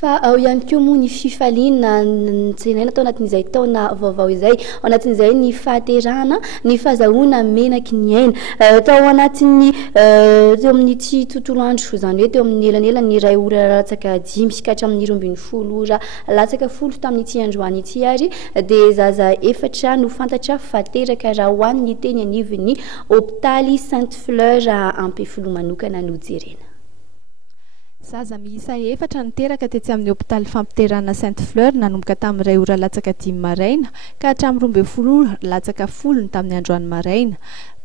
fa ao ihany koa moa ny fifaliana tsenaina tao anatin'izay taona vaovao izay ao anatin'izay ny fahaterahana ny fahazahoana menaky ny aina tao anatin'ny teo amin'ny tsy tontolo andro izany hoe teo amin'ny elanela ny iray ora latsaka 5 ka hatramin'ny 12 ora latsaka 10 tamin'ny ity androany ity ary dia zaza efatra no fantatra fa teraka raha hoan'ny teny anivon'ny hôpitaly Sainte Fleur Ampefiloha manokana no jerena. Zaza miisa efatra niteraka tetsy amin'ny hôpitaly fampiterahana Sainte Fleur nanomboka tamin'ny 2 ora latsaka 5 maraina ka hatramin'ny 12 latsaka 10 tamin'ny androany maraina.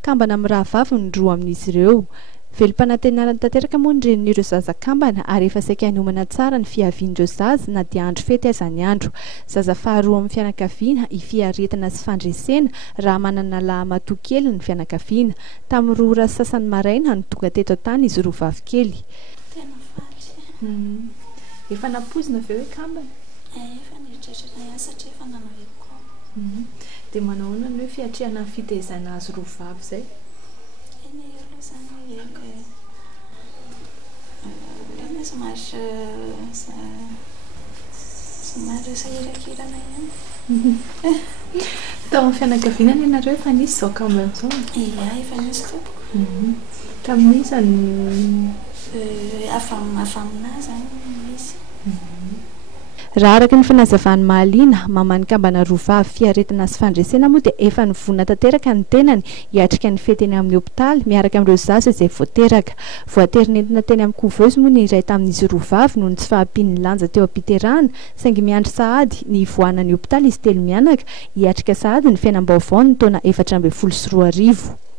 Kambana amin'ny rahavavy ny roa amin'izy ireo. Velim-panantenana tanteraka moa ny renin'ireo zaza kambana ary efa saika hanomana tsara ny fiavian'ireo zaza na dia andro fety aza ny andro. Zaza faharoa amin'ny fianakaviana hifiaretana sy fandresena raha manana lahamatoa kely ny fianakaviana. Tamin'ny 2 ora sasany maraina no tonga teto tany izy roa vavikely. Efa napozina avy eo hoe kambana? Efa neritreritra satria efa nanaveko. Dia manao ahoana ny hoe fiatrehana ny fitaizana azy roa vavy izay? Eny aloha izany hoe somary sahirakirana ihany. Tao amin'ny fianakaviana ny ianareo efa nisy izao kambana izao? Ia, efa nisy tompoko. Tamin'izany afa aminazy zany misy. Raha araka ny fanazavany mahaliana mamany kambana roa vavy fiaretana sy fandresena moa dia efa nivona tanteraka ny tenany hiatrika ny feteny amin'ny hôpitaly miaraka amin'ireo zaza izay voateraka. Voaterinentina teny amin'ny couveuse moa ny iray tamin'izy roa vavy noho ny tsy fahampian'ny lanja teo am-piterahana saingy miandry sahady ny ivoahana ny hôpitaly izy telo mianaka hiatrika sahady ny fiainam-baovao ny taona 2024.